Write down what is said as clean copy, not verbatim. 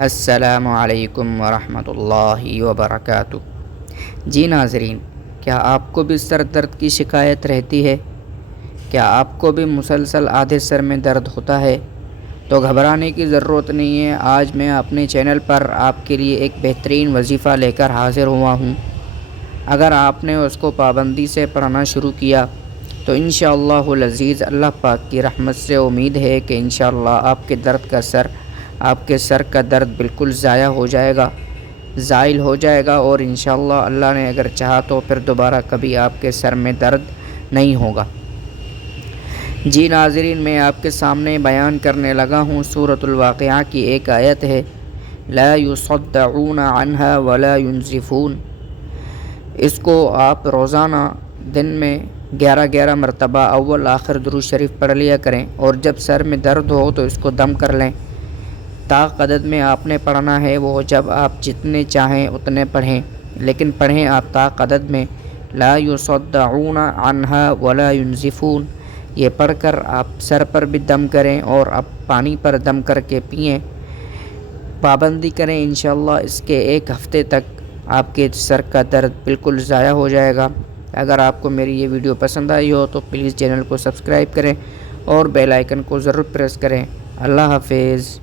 السلام علیکم ورحمۃ اللہ وبرکاتہ۔ جی ناظرین، کیا آپ کو بھی سر درد کی شکایت رہتی ہے؟ کیا آپ کو بھی مسلسل آدھے سر میں درد ہوتا ہے؟ تو گھبرانے کی ضرورت نہیں ہے۔ آج میں اپنے چینل پر آپ کے لیے ایک بہترین وظیفہ لے کر حاضر ہوا ہوں۔ اگر آپ نے اس کو پابندی سے پڑھنا شروع کیا تو انشاءاللہ العزیز اللہ پاک کی رحمت سے امید ہے کہ انشاءاللہ آپ کے سر کا درد بالکل ضائع ہو جائے گا، زائل ہو جائے گا، اور انشاءاللہ اللہ نے اگر چاہا تو پھر دوبارہ کبھی آپ کے سر میں درد نہیں ہوگا۔ جی ناظرین، میں آپ کے سامنے بیان کرنے لگا ہوں سورۃ الواقعہ کی ایک آیت ہے، لا یصدعون عنہا ولا ینزفون۔ اس کو آپ روزانہ دن میں 11 مرتبہ اول آخر درود شریف پڑھ لیا کریں، اور جب سر میں درد ہو تو اس کو دم کر لیں۔ طاق عدد میں آپ نے پڑھنا ہے، وہ جب آپ جتنے چاہیں اتنے پڑھیں، لیکن پڑھیں آپ طاق عدد میں۔ لا یصدعون عنہا ولا ینزفون، یہ پڑھ کر آپ سر پر بھی دم کریں اور اب پانی پر دم کر کے پئیں۔ پابندی کریں، انشاءاللہ اس کے 1 ہفتے تک آپ کے سر کا درد بالکل ضائع ہو جائے گا۔ اگر آپ کو میری یہ ویڈیو پسند آئی ہو تو پلیز چینل کو سبسکرائب کریں اور بیل آئیکن کو ضرور پریس کریں۔ اللہ حافظ۔